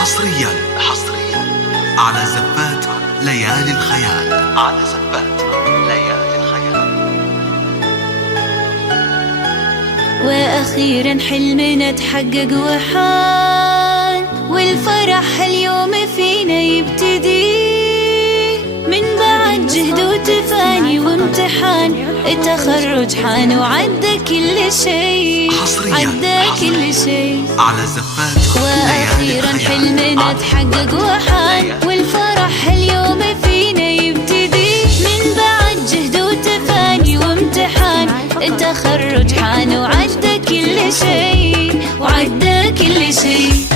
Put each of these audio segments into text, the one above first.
حصريا على زفات ليالي الخيال. وأخيرا حلمنا تحقق وحان، والفرح اليوم فينا يبتدي. من بعد جهد وتفاني وامتحان، التخرج حان وعدى كل شيء، عدى كل شيء على زفات. وأخيرا حلمنا تحقق وحان، والفرح اليوم فينا يبتدي. من بعد جهد وتفاني وامتحان، التخرج حان وعدى كل شيء، وعدى كل شيء.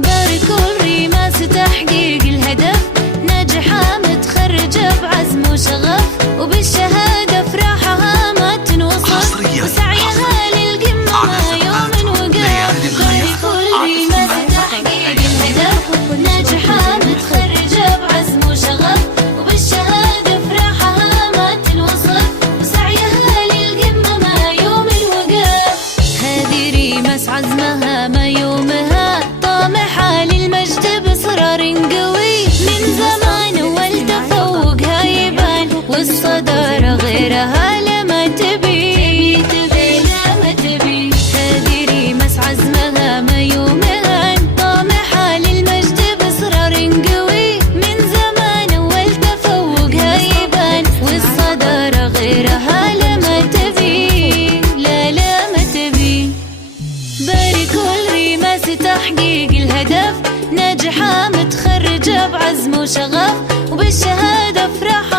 باركوا الريماس تحقيق الهدف، ناجحة متخرجة بعزم وشغف، وبالشهادة فرحها ما تنوصف، وسعيها للقمة ما يوم وقف. باركوا الريماس تحقيق الهدف، ناجحة متخرجة بعزم وشغف، وبالشهادة فرحها ما تنوصف، وسعيها للقمة ما يوم وقف. هذه ريماس عزمها ما يومها، طامحة للمجد بإصرار قوي. من زمان والتفوقها يبان، والصدارة غيرها لما تبي، لما تبي. هذه ريماس عزمها ما يومها، طامحة للمجد بإصرار قوي. من زمان والتفوقها يبان، والصدارة غيرها لما تبي، لما تبي. باركوا الريماس تحقيق الهدف، ناجحة متخرجة بعزم وشغف، وبالشهادة فرح